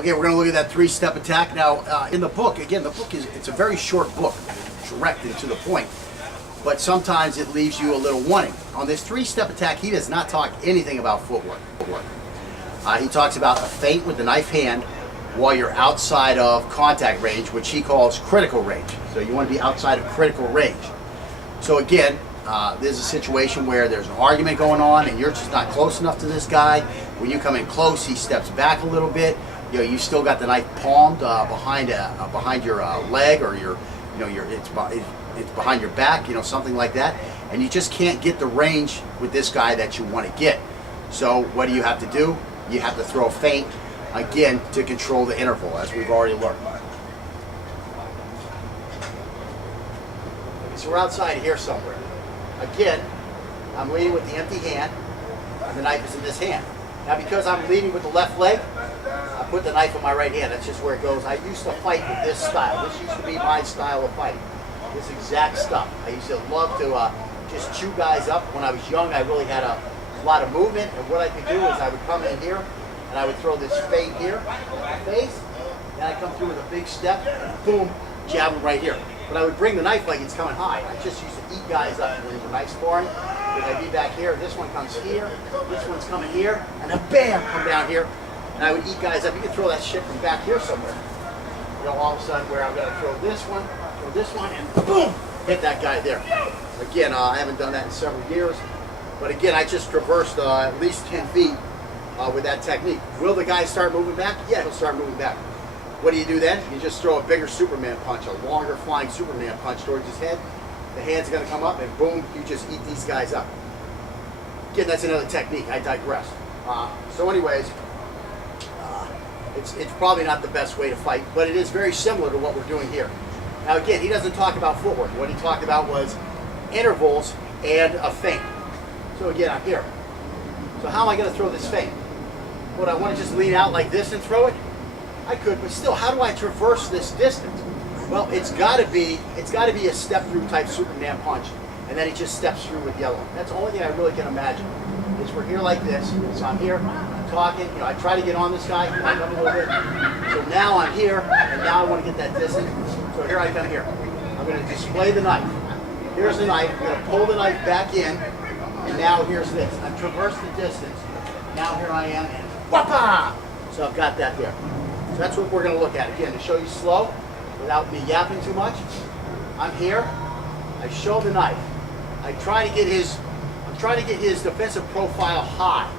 Okay, we're going to look at that three-step attack. Now, in the book, again, it's a very short book, direct and to the point, but sometimes it leaves you a little wanting. On this three-step attack, he does not talk anything about footwork. He talks about a feint with the knife hand while you're outside of contact range, which he calls critical range. So you want to be outside of critical range. So again, there's a situation where there's an argument going on and you're just not close enough to this guy. When you come in close, he steps back a little bit. You know, you still got the knife palmed behind your leg, or it's behind your back, you know, something like that, and you just can't get the range with this guy that you want to get. So what do you have to do? You have to throw a feint, again, to control the interval, as we've already learned. So we're outside here somewhere. Again, I'm leading with the empty hand, and the knife is in this hand. Now, because I'm leading with the left leg, I put the knife in my right hand. That's just where it goes. I used to fight with this style. This used to be my style of fighting. This exact stuff. I used to love to just chew guys up. When I was young, I really had a lot of movement, and what I could do is I would come in here, and I would throw this feint here in my face, then I come through with a big step, and boom, jab him right here. But I would bring the knife like it's coming high. I just used to eat guys up when they were knife sparring. I'd be back here, this one comes here, this one's coming here, and then bam, come down here, and I would eat guys up. You can throw that shit from back here somewhere. You know, all of a sudden where I'm gonna throw this one, and boom, hit that guy there. Again, I haven't done that in several years, but again, I just traversed at least 10 feet with that technique. Will the guy start moving back? Yeah, he'll start moving back. What do you do then? You just throw a bigger Superman punch, a longer flying Superman punch towards his head. The hand's going to come up, and boom, you just eat these guys up. Again, that's another technique. I digress. So anyways, it's probably not the best way to fight, but it is very similar to what we're doing here. Now again, he doesn't talk about footwork. What he talked about was intervals and a feint. So again, I'm here. So how am I going to throw this feint? What, I want to just lean out like this and throw it? I could, but still, how do I traverse this distance? Well, it's got to be a step-through type Superman punch, and then he just steps through with the other one. That's the only thing I really can imagine. Is we're here like this, so I'm here, I'm talking, you know, I try to get on this guy, climb up a little bit. So now I'm here, and now I want to get that distance. So here I come here. I'm going to display the knife. Here's the knife. I'm going to pull the knife back in, and now here's this. I've traversed the distance. Now here I am, and whoppa! So I've got that there. So that's what we're going to look at. Again, to show you slow, without me yapping too much. I'm here. I show the knife. I'm trying to get his defensive profile high.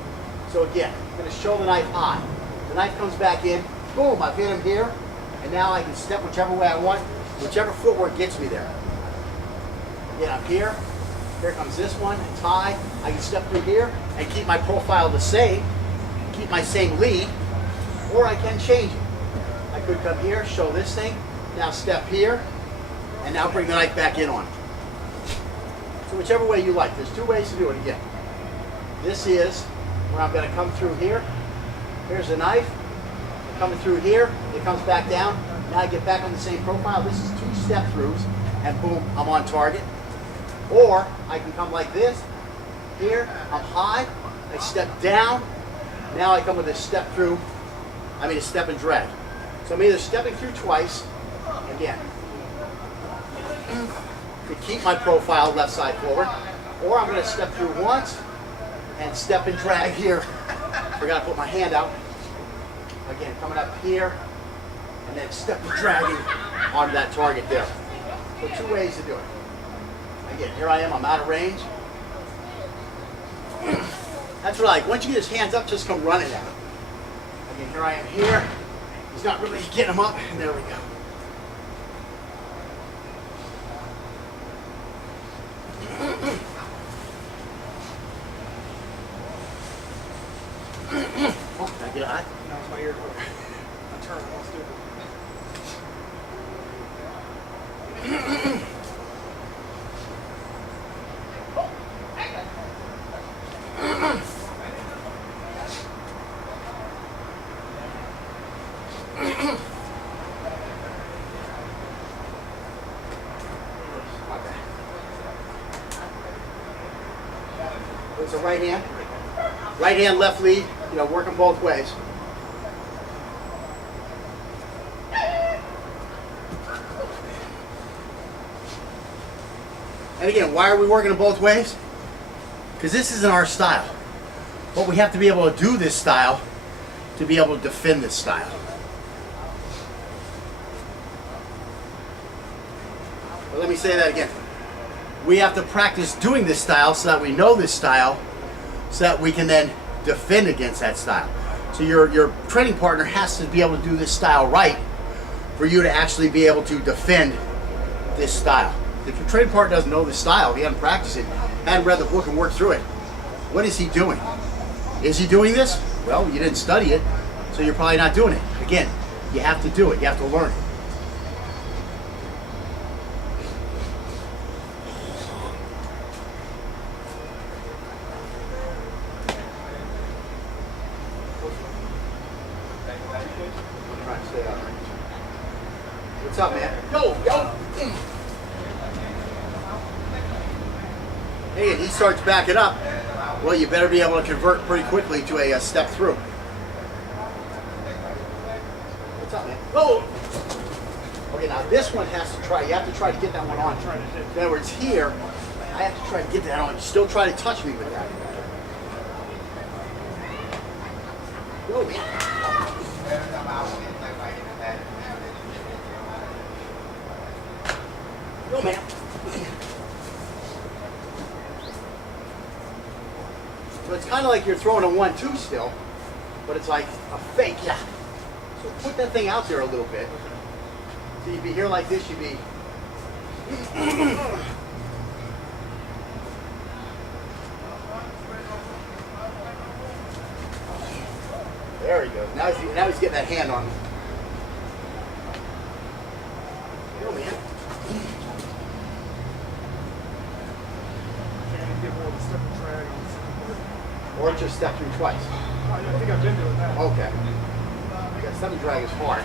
So again, I'm going to show the knife high. The knife comes back in. Boom! I've hit him here, and now I can step whichever way I want, whichever footwork gets me there. Again, I'm here. Here comes this one. It's high. I can step through here and keep my profile the same, keep my same lead, or I can change it. I could come here, show this thing, now step here, and now bring the knife back in on it. So whichever way you like. There's two ways to do it again. This is where I'm going to come through here. Here's the knife. I'm coming through here. It comes back down. Now I get back on the same profile. This is two step throughs, and boom, I'm on target. Or I can come like this. Here, I'm high. I step down. Now I come with a step through. A step and drag. So I'm either stepping through twice, again, to keep my profile left side forward, or I'm going to step through once and step and drag here. Forgot to put my hand out. Again, coming up here, and then step and dragging onto that target there. So two ways to do it. Again, here I am, I'm out of range. That's what I like. Once you get his hands up, just come running at him. Again, here I am here. He's not really getting him up, and there we go. Oh, did I get hot? No, it's my ear. I'm turning, I'm stupid. It's a right hand. Right hand, left lead, you know, working both ways. And again, why are we working it both ways? Because this isn't our style. But we have to be able to do this style to be able to defend this style. But let me say that again. We have to practice doing this style so that we know this style so that we can then defend against that style. So your training partner has to be able to do this style right for you to actually be able to defend this style. If your training partner doesn't know this style, he hasn't practiced it, hadn't read the book and worked through it, what is he doing? Is he doing this? Well, you didn't study it, so you're probably not doing it. Again, you have to do it. You have to learn it. What's up, man? Yo! Hey, and he starts backing up. Well, you better be able to convert pretty quickly to a step through. What's up, man? Oh! Okay, now this one has to try. You have to try to get that one on. In other words, here, I have to try to get that on. You still try to touch me with that. Go, man. Go, man. So it's kind of like you're throwing a 1-2 still, but it's like a fake, yeah. So put that thing out there a little bit. So you'd be here like this, you'd be. There he goes. Now he's getting that hand on me. Go, man. Or just step through twice. I think I've been doing that. Okay. Because step and drag is hard.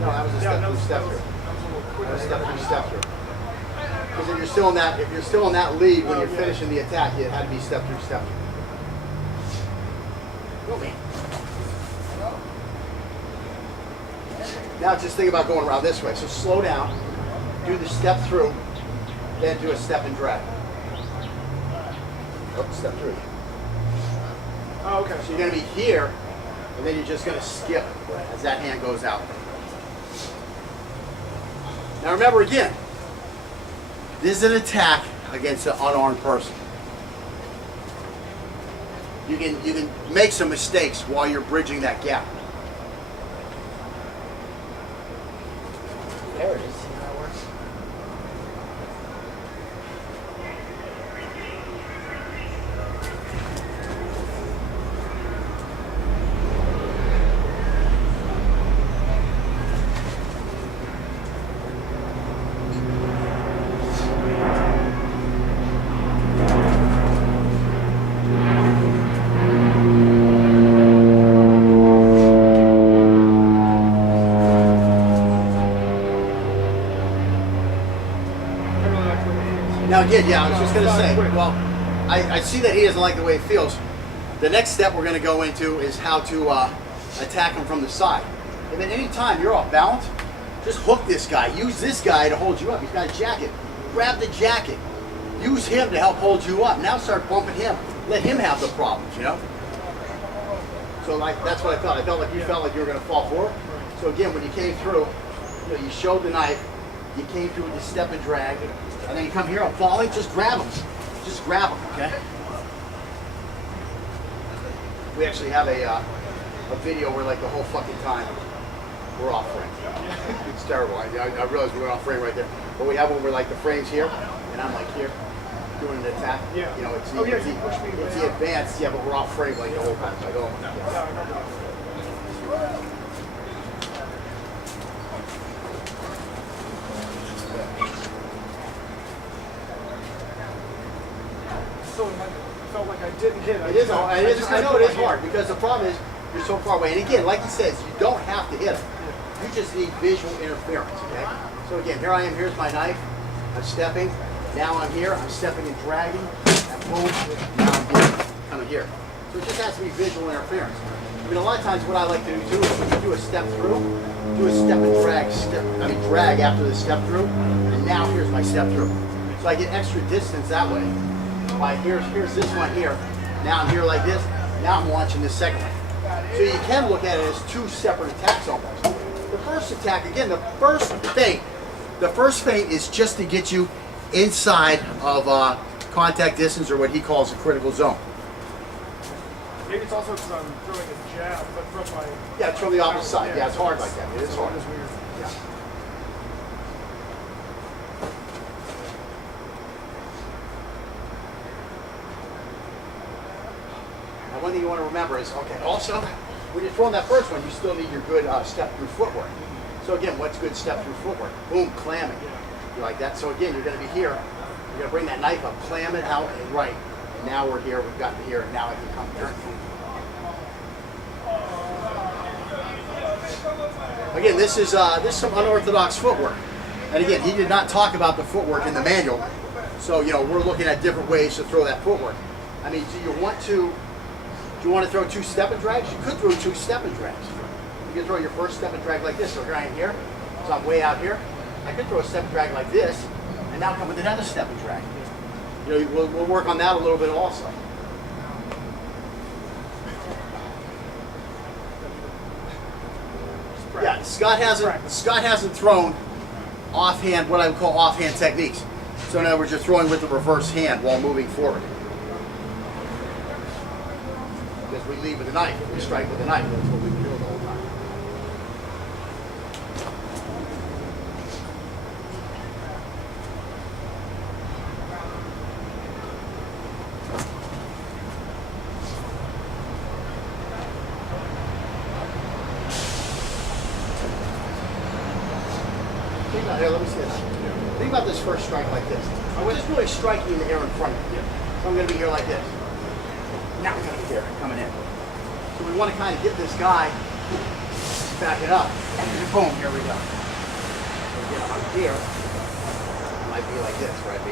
No, that was a step through, step through. That was step through, step through. Because if you're still in that lead when you're finishing the attack, it had to be step through, step through. Go, man. Now just think about going around this way. So slow down, do the step through, then do a step and drag. Oh, step through. Oh, okay. So you're going to be here, and then you're just going to skip as that hand goes out. Now remember again, this is an attack against an unarmed person. You can make some mistakes while you're bridging that gap. There it is. See how that works? Now again, yeah, I was just going to say, well, I see that he doesn't like the way it feels. The next step we're going to go into is how to attack him from the side. If at any time you're off balance, just hook this guy. Use this guy to hold you up. He's got a jacket. Grab the jacket. Use him to help hold you up. Now start bumping him. Let him have the problems, you know? So like that's what I felt. I felt like you felt like you were going to fall forward. So again, when you came through, you showed the knife. You came through with the step and drag. And then you come here, I'm falling, just grab him. Just grab him, okay? We actually have a video where like the whole fucking time we're off frame. It's terrible. I realize we went off frame right there. But we have one where like the frame's here, and I'm like here, doing an attack. Yeah. You know, it's Oh, yeah, you pushed me it's way the out. advanced, yeah, but we're off frame like the whole time. So I go, Yeah, I remember that. So I felt like I didn't hit. It is hard. I know it is hard because the problem is you're so far away. And again, like he says, you don't have to hit him. You just need visual interference, okay? So again, here I am. Here's my knife. I'm stepping. Now I'm here. I'm stepping and dragging. And boom. Now I'm here. Coming here. So it just has to be visual interference. I mean, a lot of times what I like to do too is when you do a step through, do a step and drag, drag after the step through, and now here's my step through. So I get extra distance that way. Like here's this one here, now I'm here like this, now I'm launching this second one. So you can look at it as two separate attacks almost. The first attack, again, the first feint is just to get you inside of contact distance, or what he calls a critical zone. Maybe it's also because I'm throwing a jab, but from my... Yeah, it's from the opposite side. Yeah, it's hard like that. It is hard. It is weird. Yeah. Now, one thing you want to remember is, okay, also, when you're throwing that first one, you still need your good step-through footwork. So again, what's good step-through footwork? Boom, clamming. You like that? So again, you're going to be here. You're going to bring that knife up, clam it out, and right. And now we're here. We've gotten here, and now I can come here. Again, this is some unorthodox footwork. And again, he did not talk about the footwork in the manual. So, you know, we're looking at different ways to throw that footwork. I mean, do you want to throw two step and drags? You could throw two step and drags. You can throw your first step and drag like this. So here I am here. So I'm way out here. I could throw a step and drag like this, and now come with another step and drag. You know, we'll work on that a little bit also. Yeah, Scott hasn't thrown offhand, what I would call offhand techniques. So in other words, you're throwing with the reverse hand while moving forward. Because we lead with a knife, we strike with a knife. That's what we've been doing the whole time. Think about, here, let me see this. Think about this first strike like this. I'm just really striking in the air in front of you. So I'm going to be here like this. Now I'm going to be here, coming in. So we want to kind of get this guy back it up. And then boom, here we go. So again, I'm here. It might be like this, right?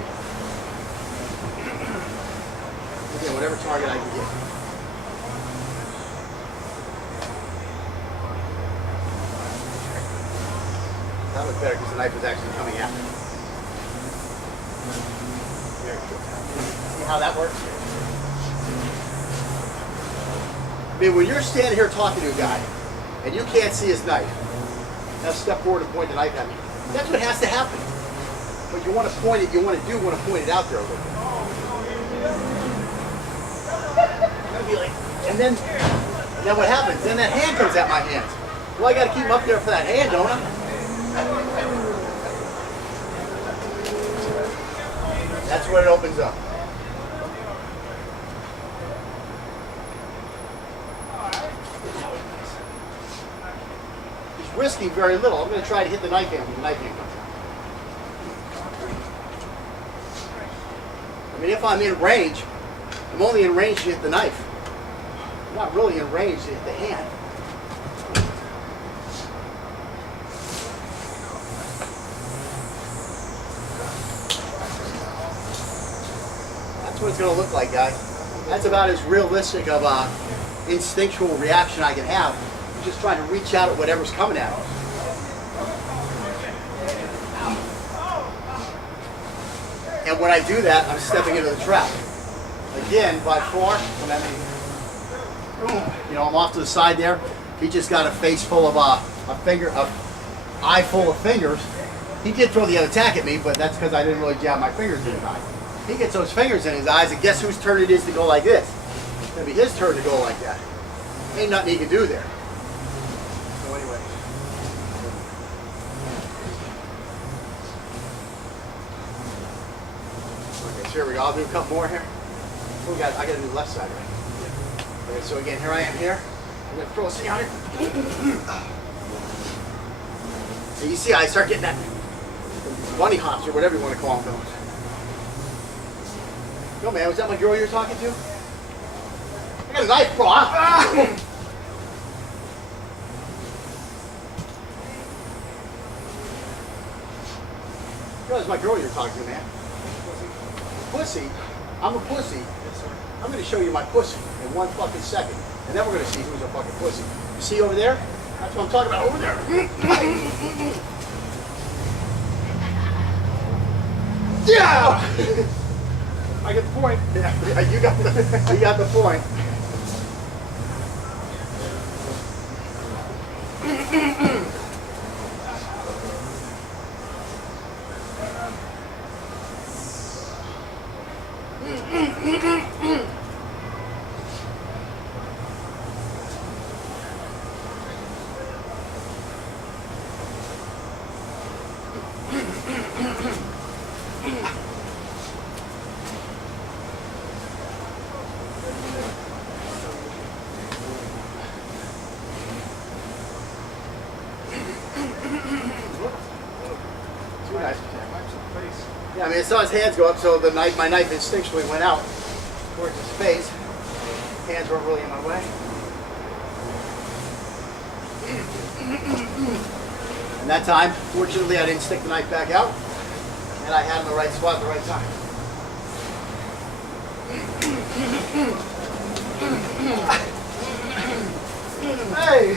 Again, whatever target I can get. That was better because the knife was actually coming at me. See how that works? I mean, when you're standing here talking to a guy and you can't see his knife, now step forward and point the knife at me. That's what has to happen. But you want to point it, want to point it out there a little bit. And then what happens? Then that hand comes at my hands. Well, I got to keep him up there for that hand, don't I? That's when it opens up. He's risking very little. I'm going to try to hit the knife hand when the knife hand comes out. I mean, if I'm in range, I'm only in range to hit the knife. I'm not really in range to hit the hand. That's what it's going to look like, guys. That's about as realistic of a instinctual reaction I can have. I'm just trying to reach out at whatever's coming at me. And when I do that, I'm stepping into the trap. Again, by far, when I mean, you know, I'm off to the side there. He just got a face full of eye full of fingers. He did throw the other attack at me, but that's because I didn't really jab my fingers in his eye. He gets those fingers in his eyes, and guess whose turn it is to go like this? It's going to be his turn to go like that. Ain't nothing he can do there. So anyway. Okay, so here we go. I'll do a couple more here. Oh, I got to do the left side, right? Okay, so again, here I am here. I'm going to throw a C on it. And you see, I start getting that bunny hops or whatever you want to call them. Yo, man, was that my girl you were talking to? I got a knife, bro. That was my girl you were talking to, man. Pussy? I'm a pussy. I'm going to show you my pussy in 1 fucking second. And then we're going to see who's a fucking pussy. You see over there? That's what I'm talking about, over there. Yeah! I get the point. Yeah, you got the point. Too nice. Yeah, I mean, I saw his hands go up, so the knife, my knife instinctually went out towards his face. Hands weren't really in my way. And that time, fortunately, I didn't stick the knife back out, and I had him in the right spot at the right time. Hey!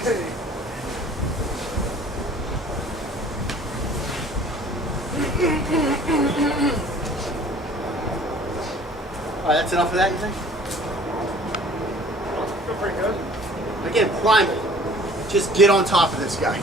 All right, that's enough of that, you think? Feel pretty good. Again, primal. Just get on top of this guy.